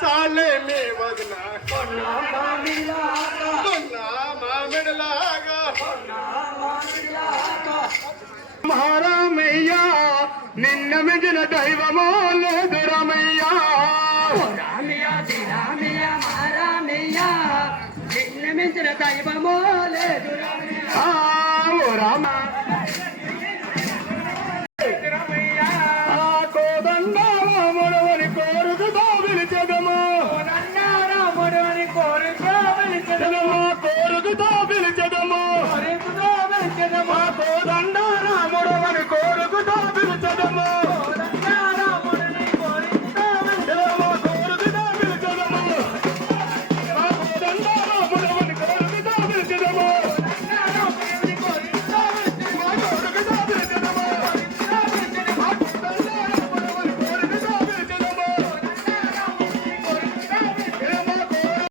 साले में बदला मामिडलागा हमारा मैया నిన్న మించిన దైవమో లేదు రామయ్యా నిన్న మించిన దైవమో లేదు రామ